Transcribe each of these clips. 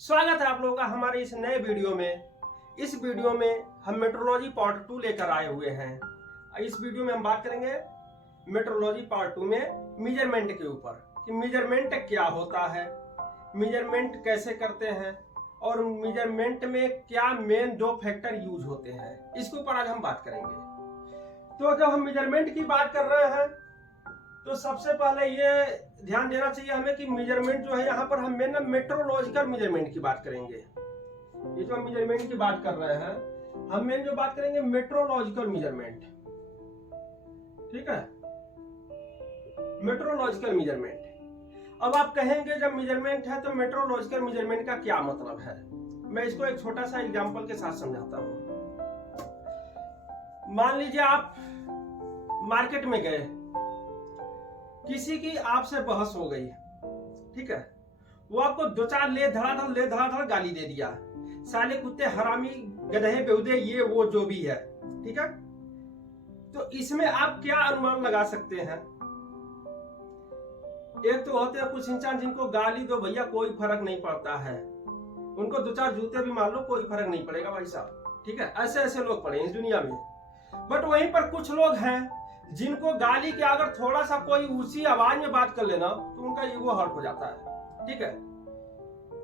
स्वागत है आप लोगों का हमारे इस नए वीडियो में। इस वीडियो में हम मेट्रोलॉजी पार्ट 2 लेकर आए हुए हैं। इस वीडियो में हम बात करेंगे मेट्रोलॉजी पार्ट 2 में मेजरमेंट के ऊपर कि मेजरमेंट क्या होता है, मेजरमेंट कैसे करते हैं और मेजरमेंट में क्या मेन दो फैक्टर यूज होते हैं, इसके ऊपर आज हम बात करेंगे। तो जब हम मेजरमेंट की बात कर रहे हैं तो सबसे पहले ये ध्यान देना चाहिए हमें कि मेजरमेंट जो है यहाँ पर हम मेट्रोलॉजिकल मेजरमेंट की बात करेंगे। ये जो हम मेजरमेंट की बात कर रहे हैं हम जो बात करेंगे मेट्रोलॉजिकल मेजरमेंट, ठीक है, मेट्रोलॉजिकल मेजरमेंट। अब आप कहेंगे जब मेजरमेंट है तो मेट्रोलॉजिकल मेजरमेंट का क्या मतलब है। मैं इसको एक छोटा सा एग्जांपल के साथ समझाता हूं। मान लीजिए आप मार्केट में गए, किसी की आपसे बहस हो गई, ठीक है, वो आपको दो चार ले धड़ाधड़ गाली दे दिया, साले कुत्ते हरामी गधे बेहुदे ये वो जो भी है, ठीक है। तो इसमें आप क्या अनुमान लगा सकते हैं। एक तो होते हैं कुछ इंसान जिनको गाली दो भैया कोई फर्क नहीं पड़ता है, उनको दो चार जूते भी मार लो कोई फर्क नहीं पड़ेगा भाई साहब, ठीक है। ऐसे ऐसे लोग पड़े इस दुनिया में। बट वहीं पर कुछ लोग हैं जिनको गाली के अगर थोड़ा सा कोई उसी आवाज में बात कर लेना तो उनका ईगो हर्ट हो जाता है, ठीक है।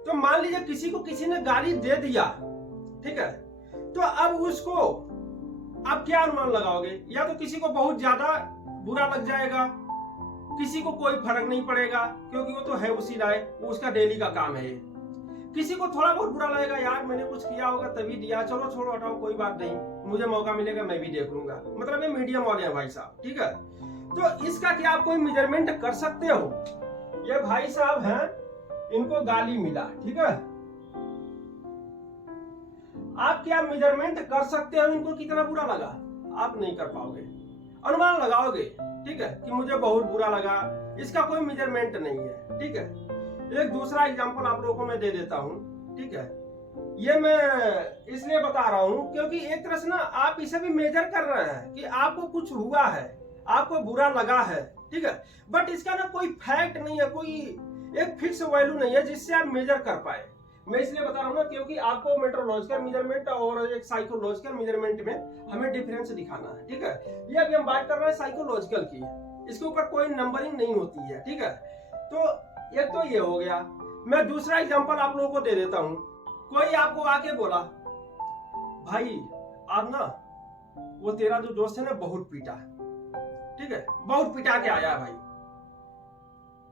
तो मान लीजिए किसी को किसी ने गाली दे दिया, ठीक है, तो अब उसको आप क्या अनुमान लगाओगे। या तो किसी को बहुत ज्यादा बुरा लग जाएगा, किसी को कोई फर्क नहीं पड़ेगा क्योंकि वो तो है उसी लाए, वो उसका डेली का काम है। किसी को थोड़ा बहुत बुरा लगेगा, यार मैंने कुछ किया होगा तभी दिया, चलो छोड़ो हटाओ कोई बात नहीं, मुझे मौका मिलेगा मैं भी देख लूंगा। मतलब ये मीडियम वाले हैं भाई साहब, ठीक है। तो इसका क्या आप कोई मेजरमेंट कर सकते हो। ये भाई साहब हैं, इनको गाली मिला, ठीक है, आप क्या मेजरमेंट कर सकते हो इनको कितना बुरा लगा। आप नहीं कर पाओगे, अनुमान लगाओगे, ठीक है, कि मुझे बहुत बुरा लगा, इसका कोई मेजरमेंट नहीं है, ठीक है। एक दूसरा एग्जांपल आप लोगों को मैं दे देता हूं, ठीक है। ये मैं इसलिए बता रहा हूं क्योंकि एक तरह से ना आप इसे भी मेजर कर रहे हैं कि आपको कुछ हुआ है, आपको बुरा लगा है, ठीक है, बट इसका ना कोई फैक्ट नहीं है, कोई एक फिक्स वैल्यू नहीं है जिससे आप मेजर कर पाए। मैं इसलिए बता रहा हूं ना क्योंकि आपको मेट्रोलॉजिकल मेजरमेंट और एक साइकोलॉजिकल मेजरमेंट में हमें डिफरेंस दिखाना है, ठीक है। ये अभी हम बात कर रहे हैं साइकोलॉजिकल की, इसके ऊपर कोई नंबरिंग नहीं होती है, ठीक है। तो एक तो ये हो गया। मैं दूसरा एग्जांपल आप लोगों को दे देता हूं। कोई आपको आके बोला भाई आप ना वो तेरा जो दोस्त है ना बहुत पीटा, ठीक है, बहुत पिटा के आया भाई।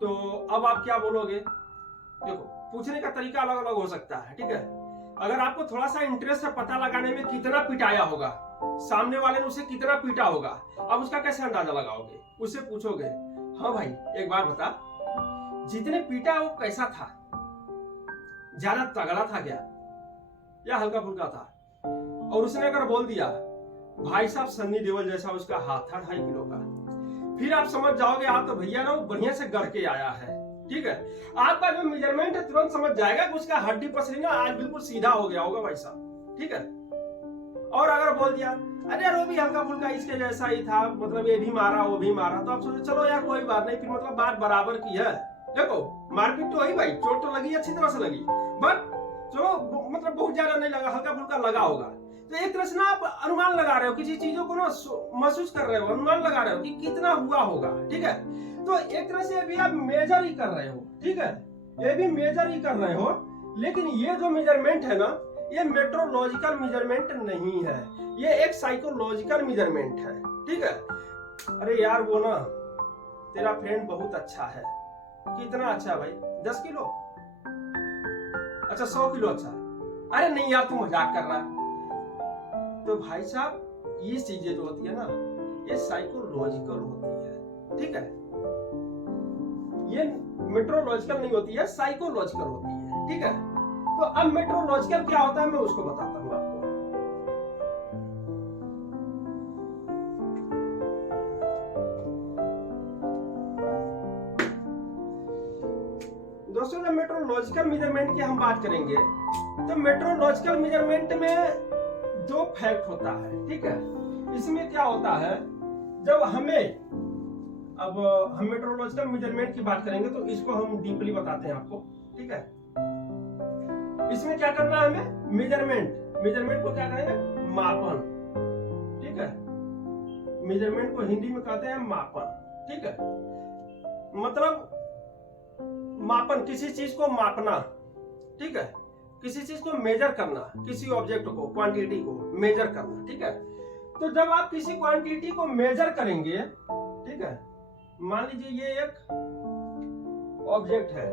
तो अब आप क्या बोलोगे। देखो पूछने का तरीका अलग अलग हो सकता है, ठीक है। अगर आपको थोड़ा सा इंटरेस्ट है पता लगाने में कितना पिटाया होगा, सामने वाले ने उसे कितना पीटा होगा, अब उसका कैसे अंदाजा लगाओगे। उससे पूछोगे हाँ भाई एक बार बता जितने पीटा वो कैसा था, ज्यादा तगड़ा था क्या या हल्का फुल्का था। और उसने अगर बोल दिया भाई साहब सन्नी देओल जैसा उसका हाथ था 2.5 किलो का, फिर आप समझ जाओगे आप तो भैया ना वो बढ़िया से गढ़ के आया है, ठीक है। आपका जो मेजरमेंट है तुरंत समझ जाएगा कि उसका हड्डी पसली ना आज बिल्कुल सीधा हो गया होगा भाई साहब, ठीक है। और अगर बोल दिया अरे यार वो भी हल्का फुल्का इसके जैसा ही था, मतलब ये भी मारा वो भी मारा, तो आप सोचो चलो यार कोई बात नहीं, फिर मतलब बात बराबर की है। देखो मारपीट तो है भाई, चोट तो लगी अच्छी तरह से लगी, बट चलो मतलब बहुत ज्यादा नहीं लगा, हल्का फुल्का लगा होगा। तो एक तरह से ना आप अनुमान लगा रहे हो, किसी चीजों को ना महसूस कर रहे हो, अनुमान लगा रहे हो कि कितना हुआ होगा, ठीक है। तो एक तरह से भी आप मेजर ही कर रहे हो, ठीक है, ये भी मेजर ही कर रहे हो। लेकिन ये जो मेजरमेंट है ना ये मेट्रोलॉजिकल मेजरमेंट नहीं है, ये एक साइकोलॉजिकल मेजरमेंट है, ठीक है। अरे यार वो ना तेरा फ्रेंड बहुत अच्छा है, कितना अच्छा भाई 10 किलो, अच्छा 100 किलो अच्छा, अरे नहीं यार तू मजाक कर रहा है। तो भाई साहब ये चीजें जो होती है ना ये साइकोलॉजिकल होती है, ठीक है, ये मेट्रोलॉजिकल नहीं होती है, साइकोलॉजिकल होती है, ठीक है। तो अब मेट्रोलॉजिकल क्या होता है मैं उसको बताता हूं आपको। दोस्तों जब मेट्रोलॉजिकल मेजरमेंट की हम बात करेंगे तो मेट्रोलॉजिकल मेजरमेंट में दो फैक्ट होता है, ठीक है। इसमें क्या होता है जब हमें, अब हम मेट्रोलॉजिकल मेजरमेंट की बात करेंगे तो इसको हम डीपली बताते हैं आपको, ठीक है। इसमें क्या करना है हमें, मेजरमेंट। मेजरमेंट को क्या कहेंगे, मापन। ठीक है, मेजरमेंट को हिंदी में कहते हैं मापन। ठीक है, मतलब मापन, किसी चीज को मापना। ठीक है, किसी चीज को मेजर करना, किसी ऑब्जेक्ट को, क्वांटिटी को मेजर करना। ठीक है, तो जब आप किसी क्वांटिटी को मेजर करेंगे, ठीक है, मान लीजिए ये एक ऑब्जेक्ट है,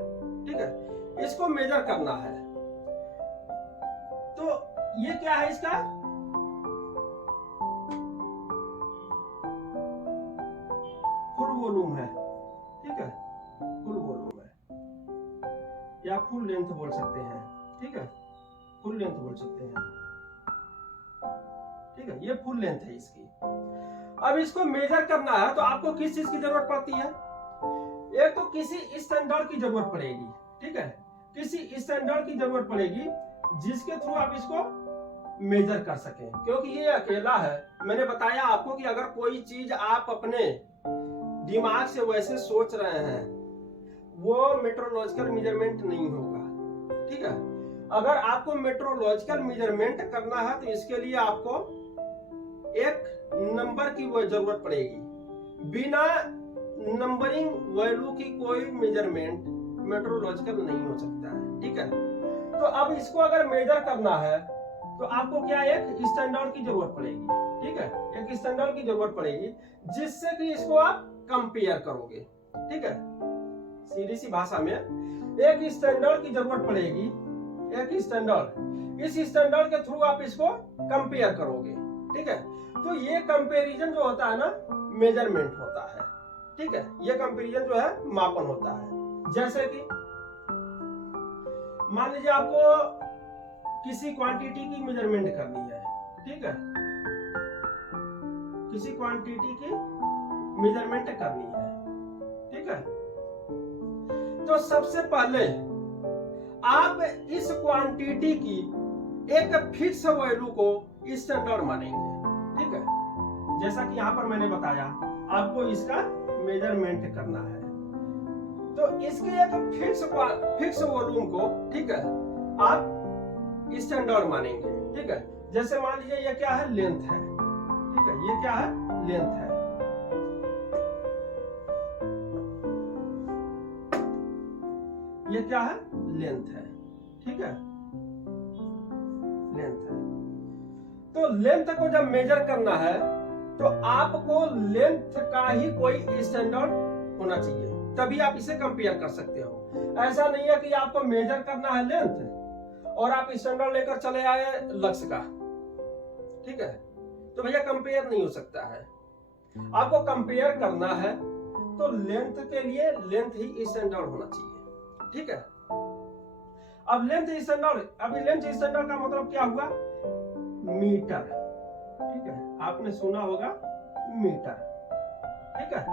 ठीक है, इसको मेजर करना है, तो ये क्या है, इसका फुल वॉल्यूम है। ठीक है, फुल वॉल्यूम है, या फुल लेंथ बोल सकते हैं। ठीक है, फुल लेंथ बोल सकते हैं। ठीक है, ये फुल लेंथ है इसकी। अब इसको मेजर करना है तो आपको किस चीज की जरूरत पड़ती है, एक तो किसी स्टैंडर्ड की जरूरत पड़ेगी। ठीक है, किसी स्टैंडर्ड की जरूरत पड़ेगी जिसके थ्रू आप इसको मेजर कर सकें, क्योंकि ये अकेला है। मैंने बताया आपको कि अगर कोई चीज आप अपने दिमाग से वैसे सोच रहे हैं, वो मेट्रोलॉजिकल मेजरमेंट नहीं होगा। ठीक है, अगर आपको मेट्रोलॉजिकल मेजरमेंट करना है तो इसके लिए आपको एक नंबर की वो जरूरत पड़ेगी। बिना नंबरिंग वैल्यू की कोई मेजरमेंट मेट्रोलॉजिकल नहीं हो सकता है। ठीक है, तो अब इसको अगर मेजर करना है तो आपको क्या, एक स्टैंडर्ड की जरूरत पड़ेगी। ठीक है, एक स्टैंडर्ड की जरूरत पड़ेगी जिससे कि इसको आप कंपेयर करोगे। ठीक है, सीधी सी भाषा में एक स्टैंडर्ड की जरूरत पड़ेगी, एक स्टैंडर्ड। इस स्टैंडर्ड के थ्रू आप इसको कंपेयर करोगे। ठीक है, तो ये कंपैरिजन जो होता है ना, मेजरमेंट होता है। ठीक है, ये कंपैरिजन जो है मापन होता है। जैसे कि मान लीजिए आपको किसी क्वांटिटी की मेजरमेंट करनी है। ठीक है, किसी क्वांटिटी की मेजरमेंट करनी है। ठीक है, तो सबसे पहले आप इस क्वांटिटी की एक फिक्स वैल्यू को स्टैंडर्ड मानेंगे। ठीक है, जैसा कि यहां पर मैंने बताया आपको इसका मेजरमेंट करना है, तो इसके एक फिक्स वॉल्यूम को, ठीक है, आप स्टैंडर्ड मानेंगे। ठीक है, जैसे मान लीजिए ये क्या है, लेंथ है। ठीक है, ये क्या है, लेंथ है। ये क्या है, लेंथ है। ठीक है, लेंथ है। तो लेंथ को जब मेजर करना है तो आपको लेंथ का ही कोई स्टैंडर्ड होना चाहिए, तभी आप इसे कंपेयर कर सकते हो। ऐसा नहीं है कि आपको मेजर करना है लेंथ और आप स्टैंडर्ड लेकर चले आए लक्ष्य का। ठीक है, तो भैया कंपेयर नहीं हो सकता है। आपको कंपेयर करना है तो लेंथ के लिए लेंथ ही स्टैंडर्ड होना चाहिए। ठीक है, अब लेंथ स्टैंडर्ड, अभी लेंथ स्टैंडर्ड का मतलब क्या हुआ, मीटर। ठीक है, आपने सुना होगा मीटर। ठीक है,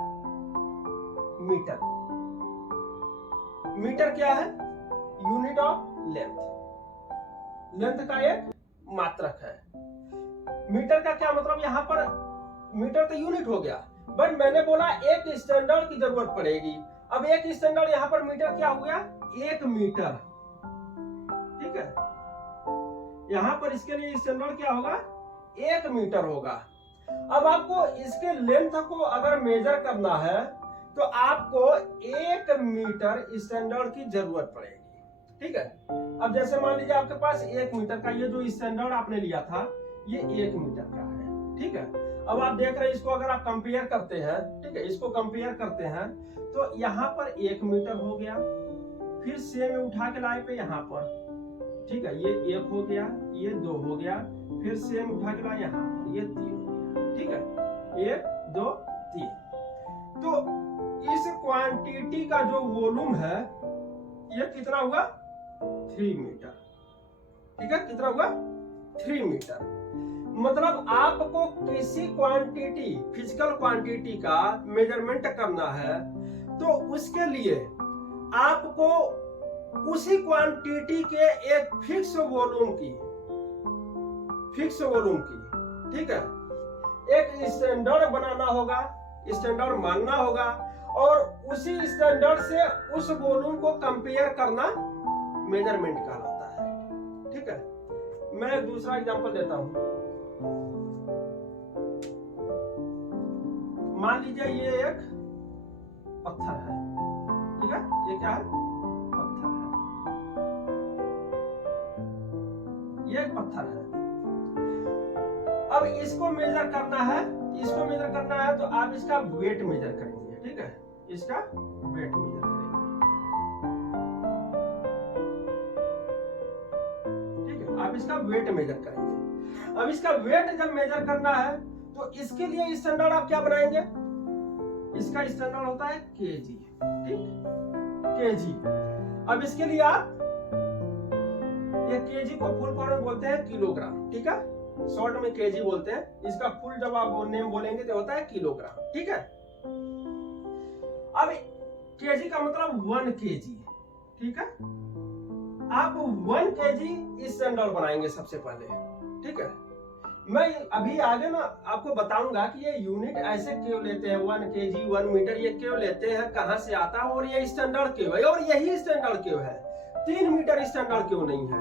मीटर, मीटर क्या है, यूनिट ऑफ लेंथ, लेंथ का एक मात्रक है। मीटर का क्या मतलब, यहां पर मीटर तो यूनिट हो गया, बट मैंने बोला एक स्टैंडर्ड की जरूरत पड़ेगी। अब एक स्टैंडर्ड यहां पर मीटर क्या हो गया, 1 मीटर। ठीक है, यहां पर इसके लिए स्टैंडर्ड क्या होगा, 1 मीटर होगा। अब आपको इसके लेंथ को अगर मेजर करना है तो आपको 1 मीटर स्टैंडर्ड की जरूरत पड़ेगी। ठीक है, अब जैसे मान लीजिए आपके पास 1 मीटर का ये जो स्टैंडर्ड आपने लिया था, ये 1 मीटर का है। ठीक है, अब आप देख रहे हैं इसको अगर आप कंपेयर करते हैं, ठीक है, इसको कंपेयर करते हैं तो यहाँ पर 1 मीटर हो गया, फिर सेम उठा के लाए पे यहाँ पर, ठीक है, ये 1 हो गया, ये 2 हो गया, फिर सेम उठा के लाए यहाँ पर, ये 3 हो गया। ठीक है, 1 2 3। तो इस क्वांटिटी का जो वॉल्यूम है ये कितना हुआ, 3 मीटर। ठीक है, कितना हुआ, 3 मीटर। मतलब आपको किसी क्वांटिटी, फिजिकल क्वांटिटी का मेजरमेंट करना है तो उसके लिए आपको उसी क्वांटिटी के एक फिक्स वॉल्यूम की, ठीक है, एक स्टैंडर्ड बनाना होगा, स्टैंडर्ड मानना होगा और उसी स्टैंडर्ड से उस वॉल्यूम को कंपेयर करना मेजरमेंट कहलाता है। ठीक है। मैं एक दूसरा एग्जांपल देता हूं। मान लीजिए ये एक पत्थर है, ठीक है। ये क्या है? पत्थर है। ये एक पत्थर है। अब इसको मेजर करना है, तो आप इसका वेट मेजर करेंगे, ठीक है। इसका वेट मेजर करेंगे, ठीक है। आप इसका वेट मेजर करेंगे। अब इसका वेट जब मेजर करना है तो इसके लिए स्टैंडर्ड आप क्या बनाएंगे? इसका स्टैंडर्ड होता है केजी, ठीक, केजी। अब इसके लिए आप ये केजी को फुल फॉर्म में बोलते हैं किलोग्राम, ठीक है। शॉर्ट में केजी बोलते हैं, इसका फुल जब आप नेम बोलेंगे तो होता है किलोग्राम, ठीक है। अब केजी का मतलब 1 केजी, ठीक है। आप 1 केजी स्टैंडर्ड बनाएंगे सबसे पहले, ठीक है। मैं अभी आगे ना आपको बताऊंगा कि ये यूनिट ऐसे क्यों लेते हैं, 1 केजी 1 मीटर ये क्यों लेते हैं, कहां से आता है और ये स्टैंडर्ड क्यों है, और यही स्टैंडर्ड क्यों है। 3 मीटर स्टैंडर्ड क्यों नहीं है,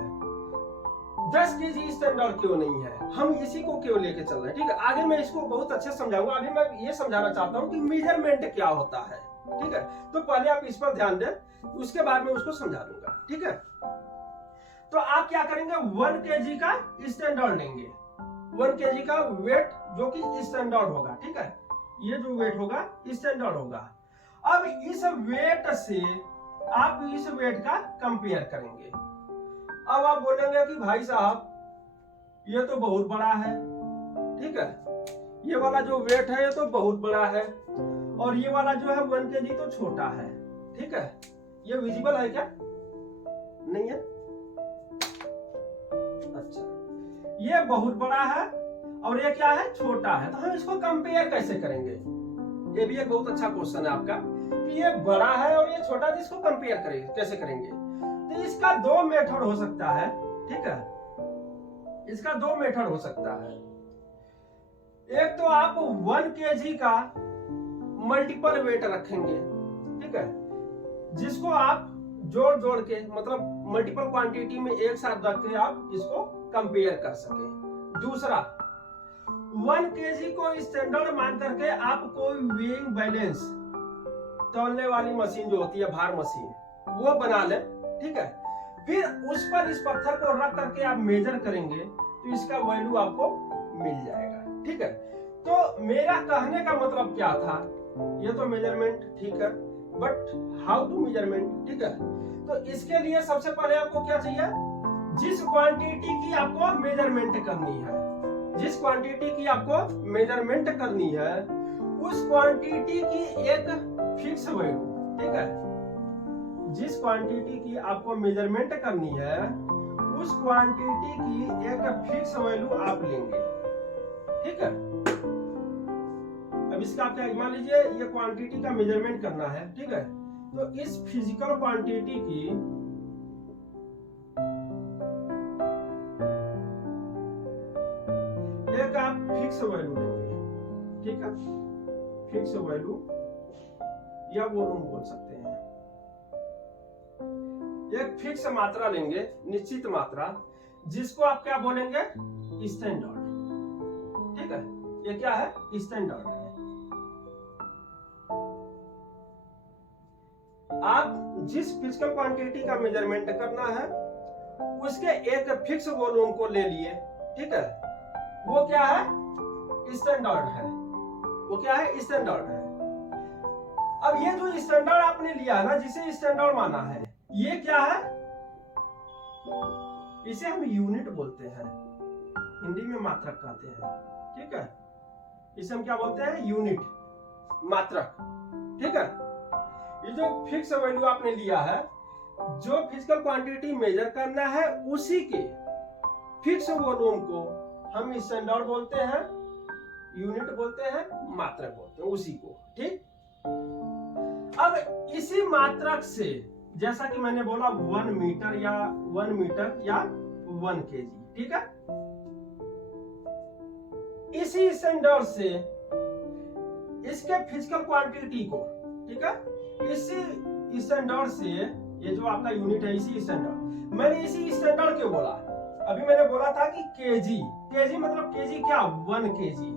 10 केजी स्टैंडर्ड क्यों नहीं है, हम इसी को क्यों लेके चल रहे हैं, ठीक है। आगे मैं इसको बहुत अच्छे समझाऊंगा। अभी मैं ये समझाना चाहता हूँ कि मेजरमेंट क्या होता है, ठीक है। तो पहले आप इस पर ध्यान दें, उसके बाद में उसको समझा दूंगा, ठीक है। तो आप क्या करेंगे, 1 केजी का स्टैंडर्ड लेंगे, 1 केजी का वेट जो कि स्टैंडर्ड होगा, ठीक है। ये जो वेट होगा स्टैंडर्ड होगा। अब इस वेट से आप इस वेट का कंपेयर करेंगे। अब आप बोलेंगे कि भाई साहब ये तो बहुत बड़ा है, ठीक है। ये वाला जो वेट है ये तो बहुत बड़ा है, और ये वाला जो है 1 केजी तो छोटा है, ठीक है। ये विजिबल है क्या? नहीं है। अच्छा, ये बहुत बड़ा है और ये क्या है? छोटा है। तो हम इसको कंपेयर कैसे करेंगे? ये भी एक बहुत अच्छा क्वेश्चन है आपका कि ये बड़ा है और ये छोटा है, इसको कंपेयर करेंगे कैसे करेंगे? तो इसका 2 मेथड हो सकता है, ठीक है। इसका 2 मेथड हो सकता है। एक तो आप 1 केजी का मल्टीपल वेट रखेंगे, ठीक है, जिसको आप जोड़ जोड़ के मतलब मल्टीपल क्वांटिटी में एक साथ रख के आप इसको कंपेयर कर सके। दूसरा, 1 केजी को स्टैंडर्ड मान करके आप कोई वेइंग बैलेंस तौलने वाली मशीन जो होती है, भार मशीन, वो बना ले, ठीक है। फिर उस पर इस पत्थर को रख करके आप मेजर करेंगे तो इसका वैल्यू आपको मिल जाएगा, ठीक है। तो मेरा कहने का मतलब क्या था, ये तो मेजरमेंट ठीक है, बट हाउ टू मेजरमेंट, ठीक है। तो इसके लिए सबसे पहले आपको क्या चाहिए, जिस क्वांटिटी की आपको मेजरमेंट करनी है, जिस क्वांटिटी की आपको मेजरमेंट करनी है उस क्वांटिटी की एक फिक्स वैल्यू, ठीक है। जिस क्वांटिटी की आपको मेजरमेंट करनी है उस क्वांटिटी की एक फिक्स वैल्यू आप लेंगे, ठीक है। अब इसका क्या, मान लीजिए ये क्वांटिटी का मेजरमेंट करना है, ठीक है। तो इस फिजिकल क्वांटिटी की एक आप फिक्स वैल्यू लेंगे, ठीक है। फिक्स वैल्यू या वॉल्यूम बोल सकते हैं। एक फिक्स मात्रा लेंगे, निश्चित मात्रा, जिसको आप क्या बोलेंगे, स्टैंडर्ड, ठीक है। ये क्या है, स्टैंडर्ड है। आप जिस फिजिकल क्वांटिटी का मेजरमेंट करना है उसके एक फिक्स वॉल्यूम को ले लिए, ठीक है। वो क्या है, स्टैंडर्ड है। वो क्या है, स्टैंडर्ड है। अब ये जो स्टैंडर्ड आपने लिया है ना, जिसे स्टैंडर्ड माना है, ये क्या है, इसे हम यूनिट बोलते हैं, हिंदी में मात्रक कहते हैं, ठीक है। इसे हम क्या बोलते हैं, यूनिट, मात्रक, ठीक है। ये जो फिक्स वैल्यू आपने लिया है, जो फिजिकल क्वांटिटी मेजर करना है उसी के फिक्स वॉल्यूम को हम स्टैंडर्ड बोलते हैं, यूनिट बोलते हैं, मात्रक बोलते हैं, उसी को, ठीक। अब इसी मात्रक से, जैसा कि मैंने बोला 1 मीटर या 1 केजी, ठीक है। इसी स्टैंडर्ड से इसके फिजिकल क्वांटिटी को, ठीक है, इसी स्टैंडर्ड से, ये जो आपका यूनिट है, इसी स्टैंडर्ड, मैंने इसी स्टैंडर्ड क्यों बोला, अभी मैंने बोला था कि केजी, केजी मतलब केजी क्या, 1 केजी।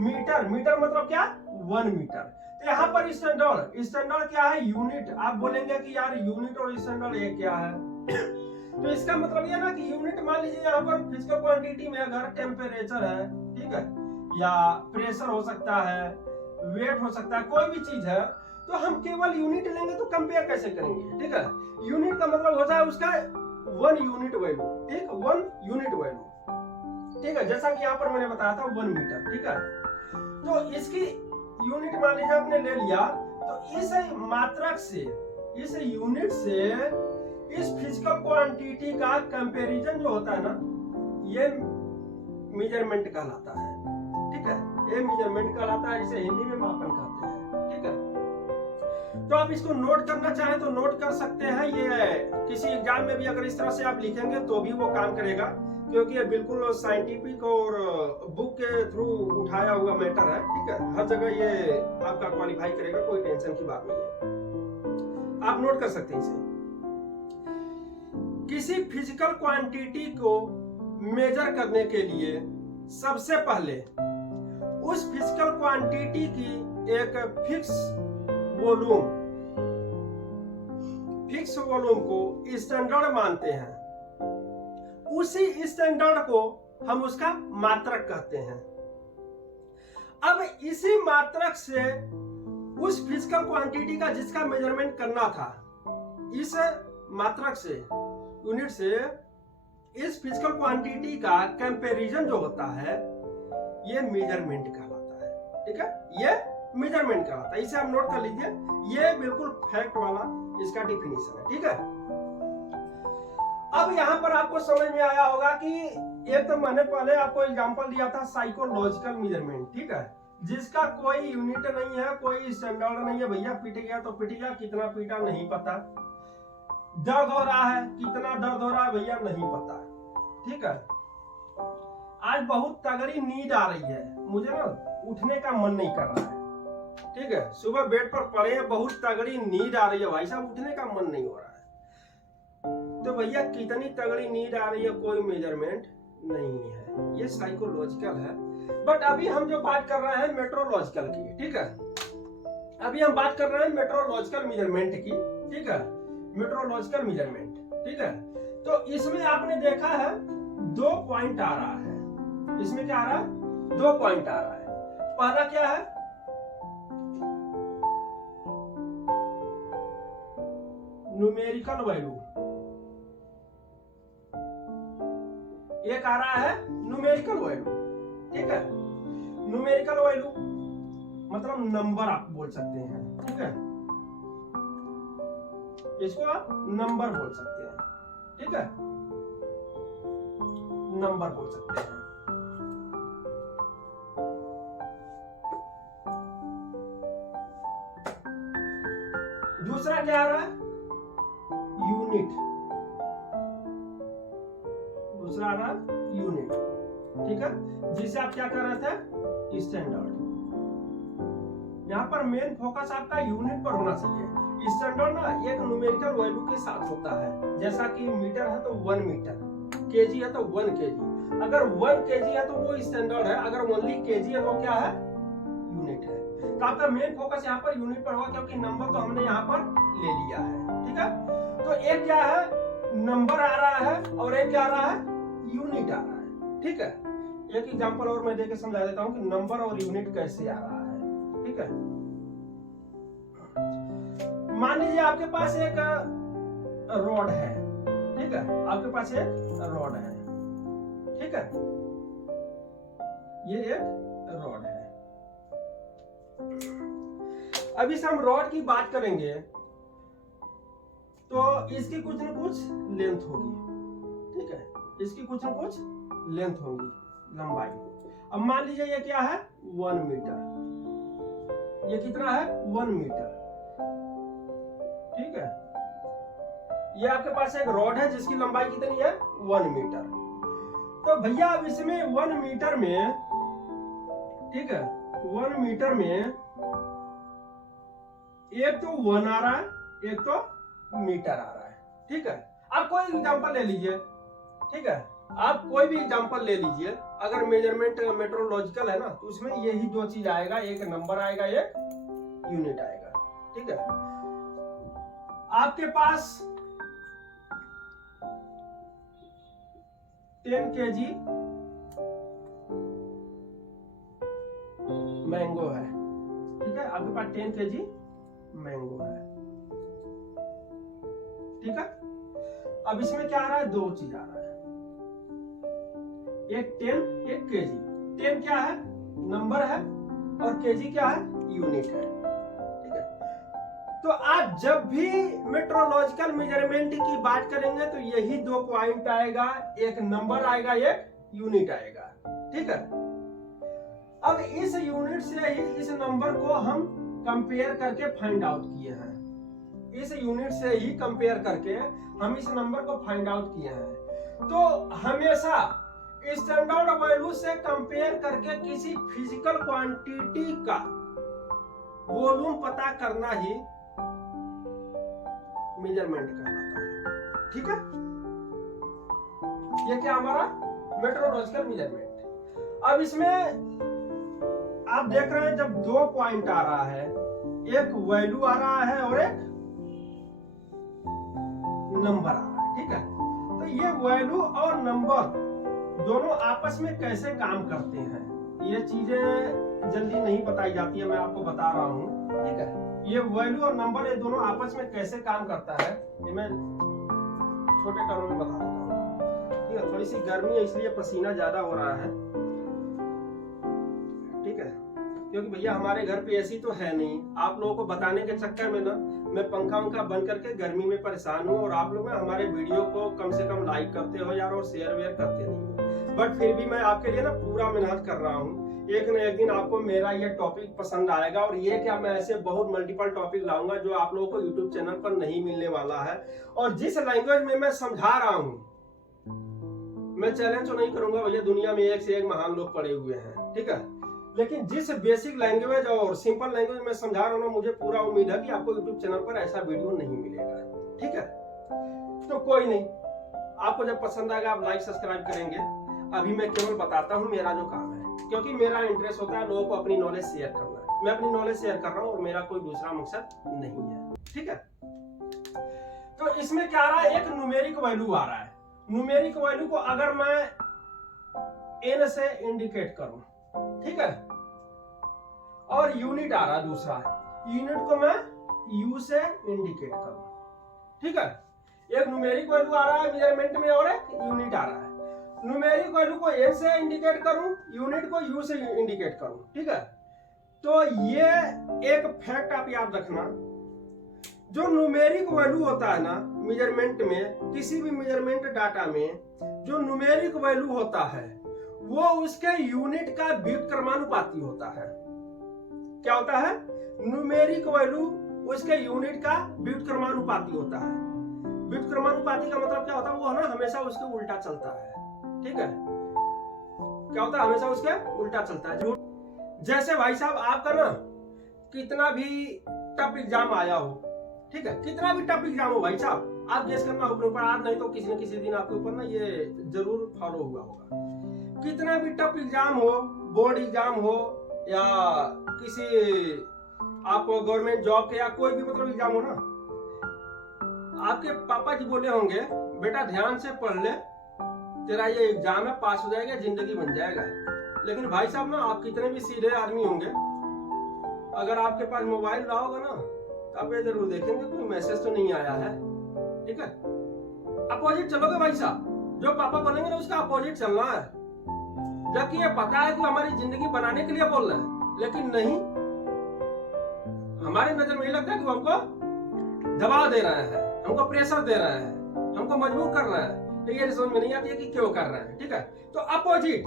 मीटर, मीटर मतलब क्या, 1 मीटर। तो यहाँ पर स्टैंडर्ड, स्टैंडर्ड क्या है, यूनिट। आप बोलेंगे कि यार यूनिट और स्टैंडर्ड ये क्या है तो इसका मतलब ये ना कि यूनिट, मान लीजिए यहाँ पर फिजिकल क्वांटिटी में अगर टेम्परेचर है, ठीक है, या प्रेशर हो सकता है, वेट हो सकता है, कोई भी चीज है, तो हम केवल यूनिट लेंगे तो कंपेयर कैसे करेंगे, ठीक है। यूनिट का मतलब होता है उसका 1 यूनिट वैल्यू, ठीक, 1 यूनिट वैल्यू, ठीक है। जैसा कि यहाँ पर मैंने बताया था 1 मीटर, ठीक है। तो इसकी यूनिट मान लीजिए आपने ले लिया, तो इस मात्रक से, इस यूनिट से इस फिजिकल क्वांटिटी का कंपैरिजन जो होता है ना, ये मेजरमेंट कहलाता है, ठीक है। ये मेजरमेंट कहलाता है, जिसे हिंदी में मापन कहते हैं, ठीक है। तो आप इसको नोट करना चाहें तो नोट कर सकते हैं। ये किसी एग्जाम में भी अगर इस तरह से आप लिखेंगे तो भी वो काम करेगा, क्योंकि ये बिल्कुल साइंटिफिक और बुक के थ्रू उठाया हुआ मैटर है, ठीक है। हर जगह ये आपका क्वालिफाई करेगा, कोई टेंशन की बात नहीं है, आप नोट कर सकते हैं इसे। किसी फिजिकल क्वांटिटी को मेजर करने के लिए सबसे पहले उस फिजिकल क्वांटिटी की एक फिक्स वॉल्यूम को स्टैंडर्ड मानते हैं। उसी स्टैंडर्ड को हम उसका मात्रक कहते हैं। अब इसी मात्रक से उस फिजिकल क्वांटिटी का जिसका मेजरमेंट करना था, इस मात्रक से, यूनिट से इस फिजिकल क्वांटिटी का कंपैरिजन जो होता है, ये मेजरमेंट कहलाता है, ठीक है। ये मेजरमेंट कहलाता है, इसे आप नोट कर लीजिए। ये बिल्कुल फैक्ट वाला इसका डिफिनीशन है, ठीक है। अब यहां पर आपको समझ में आया होगा कि एक तो मैंने पहले आपको एग्जांपल दिया था साइकोलॉजिकल मेजरमेंट, ठीक है, जिसका कोई यूनिट नहीं है, कोई स्टैंडर्ड नहीं है। भैया पिट गया तो पिट गया, कितना पीटा नहीं पता, दर्द हो रहा है, कितना दर्द हो रहा है भैया नहीं पता, ठीक है। आज बहुत तगड़ी नींद आ रही है, मुझे ना उठने का मन नहीं कर रहा है, ठीक है। सुबह बेड पर पड़े हैं, बहुत तगड़ी नींद आ रही है भाई साहब, उठने का मन नहीं हो रहा है। तो भैया कितनी तगड़ी नींद आ रही है, कोई मेजरमेंट नहीं है, ये साइकोलॉजिकल है। बट अभी हम जो बात कर रहे हैं मेट्रोलॉजिकल की, ठीक है। अभी हम बात कर रहे हैं मेट्रोलॉजिकल मेजरमेंट की, ठीक है, मेट्रोलॉजिकल मेजरमेंट, ठीक है। तो इसमें आपने देखा है 2 पॉइंट आ रहा है, इसमें क्या आ रहा है, 2 पॉइंट आ रहा है। पहला क्या है, न्यूमेरिकल वैल्यू, एक आ रहा है न्यूमेरिकल वैल्यू, ठीक है। न्यूमेरिकल वैल्यू मतलब नंबर आप बोल सकते हैं, ठीक है, इसको आप नंबर बोल सकते हैं, ठीक है, नंबर बोल सकते हैं। दूसरा क्या आ रहा है, यूनिट, दूसरा आ रहा है यूनिट, ठीक है, जिसे आप क्या कर रहे थे, स्टैंडर्ड। यहाँ पर मेन फोकस आपका यूनिट पर होना चाहिए। स्टैंडर्ड ना एक न्यूमेरिकल वैल्यू के साथ होता है, जैसा कि मीटर है तो 1 मीटर, केजी है तो 1 केजी। अगर 1 केजी है तो वो स्टैंडर्ड है, अगर ओनली केजी है तो क्या है, यूनिट है। तो आपका मेन फोकस यहाँ पर यूनिट पर होगा, क्योंकि नंबर तो हमने यहाँ पर ले लिया है, ठीक है। तो एक क्या है, नंबर आ रहा है, और एक क्या आ रहा है, यूनिट आ रहा है, ठीक है। एक एग्जांपल और मैं देके समझा देता हूं कि नंबर और यूनिट कैसे आ रहा है, ठीक है। मान लीजिए आपके पास एक रॉड है, ठीक है, आपके पास एक रॉड है, ठीक है, ये एक रॉड है। अब इस हम रॉड की बात करेंगे तो इसकी कुछ न कुछ लेंथ होगी, ठीक है, इसकी कुछ न कुछ लेंथ होगी, लंबाई। अब मान लीजिए ये क्या है, 1 मीटर, ये कितना है, 1 मीटर, ठीक है। ये आपके पास एक रॉड है जिसकी लंबाई कितनी है, 1 मीटर। तो भैया अब इसमें 1 मीटर में, ठीक है, 1 मीटर में एक तो 1 आ रहा है, एक तो मीटर आ रहा है, ठीक है। आप कोई एग्जांपल ले लीजिए, ठीक है, आप कोई भी एग्जांपल ले लीजिए, अगर मेजरमेंट मेट्रोलॉजिकल है ना तो उसमें यही दो चीज आएगा, एक नंबर आएगा, एक यूनिट आएगा। ठीक है, आपके पास 10 kg मैंगो है। ठीक है, आपके पास 10 kg मैंगो है। ठीक है, अब इसमें क्या आ रहा है, दो चीज आ रहा है, एक 10 एक kg। 10 क्या है, नंबर है, और kg क्या है, यूनिट है। ठीक है, तो आप जब भी मेट्रोलॉजिकल मेजरमेंट की बात करेंगे तो यही दो पॉइंट आएगा, एक नंबर आएगा, एक यूनिट आएगा। ठीक है, अब इस यूनिट से ही इस नंबर को हम कंपेयर करके फाइंड आउट किए हैं। इस यूनिट से ही कंपेयर करके हम इस नंबर को फाइंड आउट किए हैं। तो हमेशा स्टैंडर्ड वैल्यू से कंपेयर करके किसी फिजिकल क्वांटिटी का वॉल्यूम पता करना ही मेजरमेंट कहलाता है। ठीक है, ये क्या हमारा मेट्रोलॉजिकल मेजरमेंट। अब इसमें आप देख रहे हैं, जब दो पॉइंट आ रहा है, एक वैल्यू आ रहा है और एक नंबर आ रहा है। ठीक है, तो ये वैल्यू और नंबर दोनों आपस में कैसे काम करते हैं, ये चीजें जल्दी नहीं बताई जाती है, मैं आपको बता रहा हूँ। ठीक है, ये वैल्यू और नंबर ये दोनों आपस में कैसे काम करता है, ये मैं छोटे टर्म में बता देता हूँ। ठीक है, थोड़ी सी गर्मी है इसलिए पसीना ज्यादा हो रहा है। ठीक है, क्योंकि भैया हमारे घर पे एसी तो है नहीं, आप लोगों को बताने के चक्कर में ना मैं पंखा उनका बंद करके गर्मी में परेशान हूँ, और आप लोग ना हमारे वीडियो को कम से कम लाइक करते हो यार, और शेयर वेयर करते नहीं हो, बट फिर भी मैं आपके लिए ना पूरा मेहनत कर रहा हूँ। एक न एक दिन आपको मेरा ये टॉपिक पसंद आएगा, और ये क्या मैं ऐसे बहुत मल्टीपल टॉपिक लाऊंगा जो आप लोगों को यूट्यूब चैनल पर नहीं मिलने वाला है। और जिस लैंग्वेज में मैं समझा रहा हूँ, मैं चैलेंज तो नहीं करूंगा भैया, दुनिया में एक से एक महान लोग पड़े हुए हैं। ठीक है, लेकिन जिस बेसिक लैंग्वेज और सिंपल लैंग्वेज में समझा रहा हूँ, मुझे पूरा उम्मीद है कि आपको यूट्यूब चैनल पर ऐसा वीडियो नहीं मिलेगा। ठीक है, तो कोई नहीं, आपको जब पसंद आएगा आप लाइक सब्सक्राइब करेंगे। अभी मैं केवल बताता हूँ मेरा जो काम है, क्योंकि मेरा इंटरेस्ट होता है लोगों को अपनी नॉलेज शेयर करना। मैं अपनी नॉलेज शेयर कर रहा हूँ और मेरा कोई दूसरा मकसद नहीं है। ठीक है, तो इसमें क्या आ रहा है, एक न्यूमेरिक वैल्यू आ रहा है। न्यूमेरिक वैल्यू को अगर मैं n से इंडिकेट करूं, ठीक है, और यूनिट आ रहा है दूसरा, यूनिट को मैं u से इंडिकेट करूं। ठीक है, एक न्यूमेरिक वैल्यू आ रहा है मेजरमेंट में और एक यूनिट आ रहा है। न्यूमेरिक वैल्यू को n से इंडिकेट करूं, यूनिट को u से इंडिकेट करूं। ठीक है, तो ये एक फैक्ट आप याद रखना, जो न्यूमेरिक वैल्यू होता है ना मेजरमेंट में, किसी भी मेजरमेंट डाटा में जो न्यूमेरिक वैल्यू होता है वो उसके यूनिट का व्युत्क्रमानुपाती होता है। क्या होता है, न्यूमेरिक वैल्यू उसके यूनिट का व्युत्क्रमानुपाती होता है। व्युत्क्रमानुपाती का मतलब क्या होता है, वो है ना हमेशा उसके उल्टा चलता है। ठीक है, क्या होता है, हमेशा उसके उल्टा चलता है। जैसे भाई साहब आपका ना कितना भी टफ एग्जाम आया हो, ठीक है, कितना भी टफ एग्जाम हो भाई साहब, आप गेस करना अपने ऊपर, आज नहीं तो किसी न किसी दिन आपके ऊपर ना ये जरूर फॉलो हुआ होगा। कितना भी टफ एग्जाम हो, बोर्ड एग्जाम हो या किसी आपको गवर्नमेंट जॉब के या कोई भी मतलब एग्जाम हो ना, आपके पापा जी बोले होंगे बेटा ध्यान से पढ़ ले, तेरा ये एग्जाम है, पास हो जाएगा, जिंदगी बन जाएगा। लेकिन भाई साहब ना आप कितने भी सीधे आदमी होंगे, अगर आपके पास मोबाइल रहा होगा ना तो आप ये जरूर देखेंगे कोई मैसेज तो नहीं आया है। ठीक है, अपोजिट चलोगे भाई साहब, जो पापा बोलेंगे ना उसका अपोजिट चलना है, जबकि ये पता है कि हमारी जिंदगी बनाने के लिए बोल रहे हैं, लेकिन नहीं, हमारे नजर में ये लगता है कि वो हमको दबाव दे रहे हैं, हमको प्रेशर दे रहे हैं, हमको मजबूर कर रहे हैं, तो ये समझ में नहीं आती है कि क्यों कर रहे हैं। ठीक है, तो अपोजिट।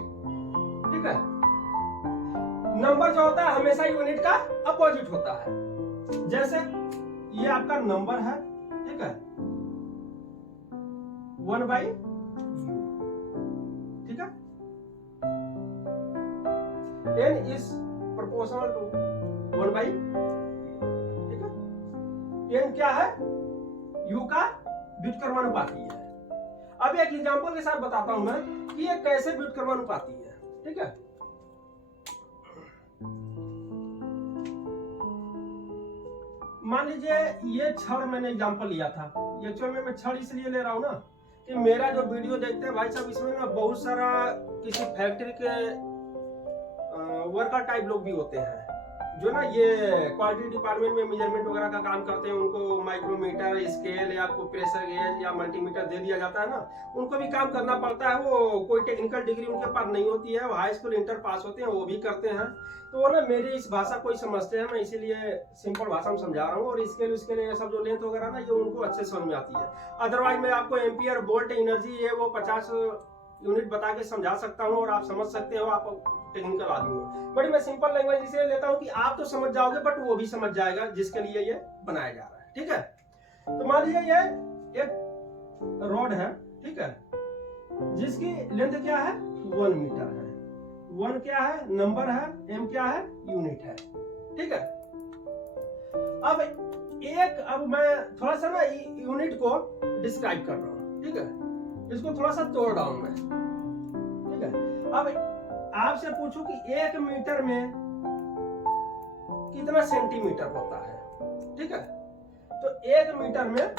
ठीक है, नंबर जो होता है हमेशा यूनिट का अपोजिट होता है। जैसे ये आपका नंबर है, ठीक है, 1/u, ठीक है, n is proportional to 1/u, ठीक है, n क्या है, u का व्युत्क्रमानुपाती है। अब एक एग्जांपल के साथ बताता हूं मैं कि ये कैसे व्युत्क्रमानुपाती है। ठीक है, मान लीजिए ये छड़ मैंने एग्जांपल लिया था। एक्चुअल में मैं छड़ इसलिए ले रहा हूं ना कि मेरा जो वीडियो देखते हैं भाई साहब, इसमें ना बहुत सारा किसी फैक्ट्री के वर्कर टाइप लोग भी होते हैं जो ना ये क्वालिटी डिपार्टमेंट में मेजरमेंट वगैरह का काम करते हैं। उनको माइक्रोमीटर, स्केल या कोई प्रेशर गेज या मल्टीमीटर दे दिया जाता है ना, उनको भी काम करना पड़ता है। वो कोई टेक्निकल डिग्री उनके पास नहीं होती है, वो हाई स्कूल इंटर पास होते हैं, वो भी करते हैं। तो वो ना मेरी इस भाषा को ही समझते हैं, मैं इसीलिए सिंपल भाषा में समझा रहा हूँ। और स्केल ये सब जो लेंथ वगैरह ना, ये उनको अच्छे समझ में आती है। अदरवाइज मैं आपको एम्पियर, वोल्ट, एनर्जी ये वो 50 यूनिट बता के समझा सकता हूँ और आप समझ सकते हो, आप टेक्निकल आदमी हो। बड़ी मैं सिंपल लैंग्वेज इसलिए लेता हूँ कि आप तो समझ जाओगे बट वो भी समझ जाएगा जिसके लिए ये बनाया जा रहा है। ठीक है, तो मान लीजिए ये एक रॉड है, ठीक है, जिसकी लेंथ क्या है 1 मीटर है। 1 क्या है, नंबर है, m क्या है, यूनिट है। ठीक है, अब मैं थोड़ा सा ना यूनिट को डिस्क्राइब कर रहा हूँ। ठीक है, इसको थोड़ा सा तोड़ रहा हूं मैं। ठीक है, अब आपसे पूछूं कि 1 मीटर में कितना सेंटीमीटर होता है। ठीक है, तो 1 मीटर में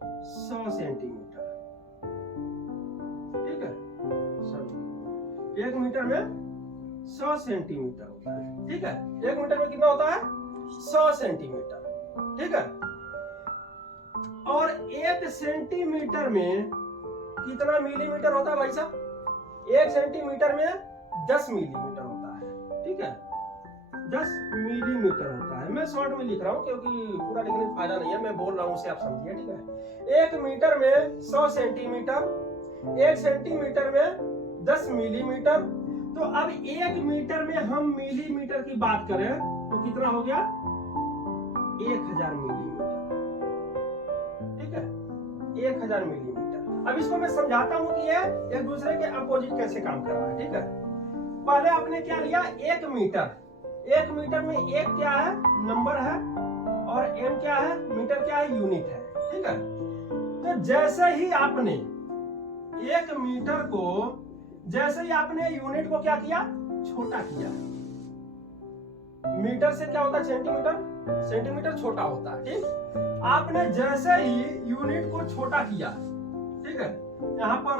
100 सेंटीमीटर। ठीक है, 1 मीटर में 100 सेंटीमीटर होता है। ठीक है, 1 मीटर में कितना होता है 100 सेंटीमीटर। ठीक है, और 1 सेंटीमीटर में कितना मिलीमीटर होता है भाई साहब? 1 सेंटीमीटर में 10 मिलीमीटर होता है। ठीक है, 10 मिलीमीटर होता है। मैं शॉर्ट में लिख रहा हूं क्योंकि पूरा लिखने का फायदा नहीं है, मैं बोल रहा हूं उसे आप समझिए। ठीक है, 1 मीटर में 100 सेंटीमीटर, 1 सेंटीमीटर में 10 मिलीमीटर। तो अब 1 मीटर में हम मिलीमीटर की बात करें तो कितना हो गया 1000 मिलीमीटर। ठीक है, 1000 मिलीमीटर। अब इसको मैं समझाता हूं कि ये एक दूसरे के अपोजिट कैसे काम कर रहा है। ठीक है, पहले आपने क्या लिया 1 मीटर। 1 मीटर में 1 क्या है, नंबर है, और m क्या है, मीटर क्या है, यूनिट है। ठीक है, तो जैसे ही आपने 1 मीटर को, जैसे ही आपने यूनिट को क्या किया, छोटा किया। मीटर से क्या होता है सेंटीमीटर, सेंटीमीटर छोटा होता है। ठीक, आपने जैसे ही यूनिट को छोटा किया, ठीक है, यहाँ पर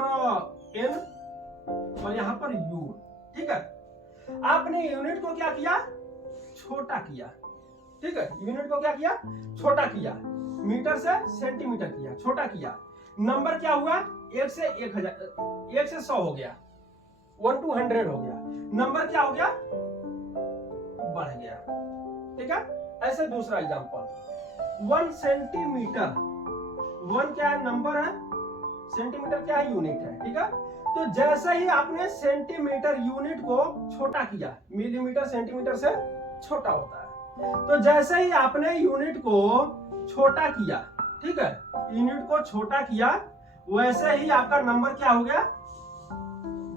n और यहाँ पर u। ठीक है, आपने यूनिट को क्या किया, छोटा किया। ठीक है, यूनिट को क्या किया, छोटा किया। मीटर से सेंटीमीटर किया, छोटा किया। नंबर क्या हुआ, 1 से 1000, 1 से 100 हो गया, 1 to 100 हो गया। नंबर क्या हो गया, बढ़ गया। ठीक है, ऐसे दूसरा एग्जांपल 1 सेंटीमीटर। 1 क्या है, नंबर है, सेंटीमीटर क्या है, यूनिट है। ठीक है, तो जैसे ही आपने सेंटीमीटर यूनिट को छोटा किया, मिलीमीटर सेंटीमीटर से छोटा होता है, तो जैसे ही आपने यूनिट को छोटा किया, ठीक है, यूनिट को छोटा किया, वैसे ही आपका नंबर क्या हो गया,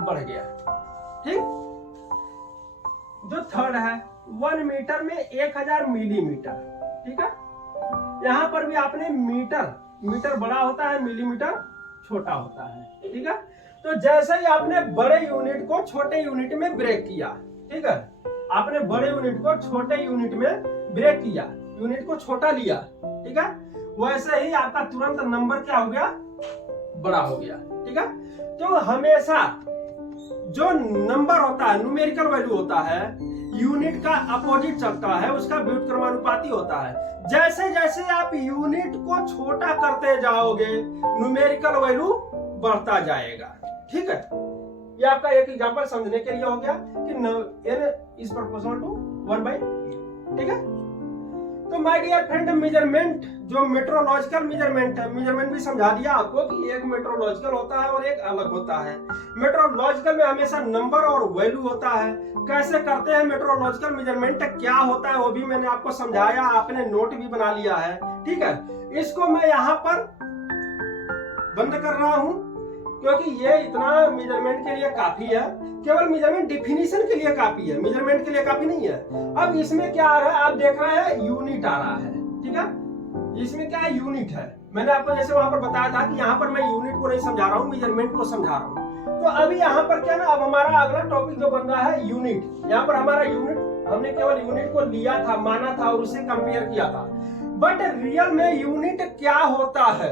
बढ़ गया। ठीक, जो थर्ड है 1 मीटर में 1000 मिलीमीटर। ठीक है, यहां पर भी आपने मीटर बड़ा होता है, मिलीमीटर छोटा होता है। ठीक है, तो जैसे ही आपने बड़े यूनिट को छोटे यूनिट में ब्रेक किया, ठीक है, आपने बड़े यूनिट को छोटे यूनिट में ब्रेक किया, यूनिट को छोटा लिया, ठीक है, वैसे ही आपका तुरंत नंबर क्या हो गया, बड़ा हो गया। ठीक है, तो हमेशा जो नंबर होता है, न्यूमेरिकल वैल्यू होता है, यूनिट का अपोजिट चलता है, उसका व्युत्क्रमानुपाती होता है। जैसे जैसे आप यूनिट को छोटा करते जाओगे, न्यूमेरिकल वैल्यू बढ़ता जाएगा। ठीक है, ये आपका एक एग्जांपल समझने के लिए हो गया कि n इज प्रोपोर्शनल टू 1/। ठीक है, तो माय डियर फ्रेंड, मेजरमेंट जो मेट्रोलॉजिकल मेजरमेंट है, मेजरमेंट भी समझा दिया आपको कि एक मेट्रोलॉजिकल होता है और एक अलग होता है। मेट्रोलॉजिकल में हमेशा नंबर और वैल्यू होता है। कैसे करते हैं मेट्रोलॉजिकल मेजरमेंट, क्या होता है वो भी मैंने आपको समझाया, आपने नोट भी बना लिया है। ठीक है, इसको मैं यहाँ पर बंद कर रहा हूं क्योंकि ये इतना मेजरमेंट के लिए काफी है, केवल मेजरमेंट डिफिनीशन के लिए काफी है, मेजरमेंट के लिए काफी नहीं है। अब इसमें क्या आ रहा है, आप देख रहे हैं यूनिट आ रहा है। ठीक है, इसमें क्या है, यूनिट है। मैंने आपको जैसे वहां पर बताया था कि यहाँ पर मैं यूनिट को नहीं समझा रहा हूँ, मेजरमेंट को समझा रहा हूँ। तो अभी यहाँ पर क्या ना, अब हमारा अगला टॉपिक जो बन रहा है यूनिट। यहाँ पर हमारा यूनिट, हमने केवल यूनिट को लिया था, माना था और उसे कंपेयर किया था। बट रियल में यूनिट क्या होता है,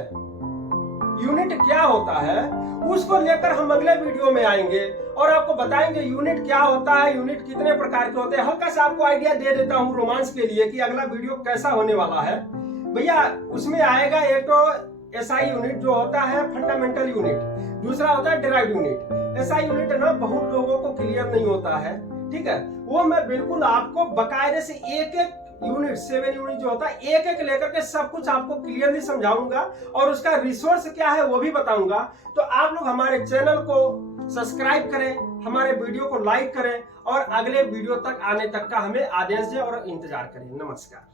यूनिट क्या होता है, उसको लेकर हम अगले वीडियो में आएंगे और आपको बताएंगे यूनिट क्या होता है, यूनिट कितने प्रकार के होते हैं। हल्का सा आपको आइडिया दे देता हूँ रोमांस के लिए कि अगला वीडियो कैसा होने वाला है भैया। उसमें आएगा एक तो एसआई यूनिट जो होता है फंडामेंटल यूनिट, दूसरा होता है डिराइव्ड यूनिट। एसआई यूनिट ना बहुत लोगों को क्लियर नहीं होता है, ठीक है। वो मैं बिल्कुल आपको बकायदे से एक एक यूनिट, 7 यूनिट जो होता है, एक एक लेकर के सब कुछ आपको क्लियरली समझाऊंगा और उसका रिसोर्स क्या है वो भी बताऊंगा। तो आप लोग हमारे चैनल को सब्सक्राइब करें, हमारे वीडियो को लाइक करें और अगले वीडियो तक आने तक का हमें आदेश दें और इंतजार करें। नमस्कार।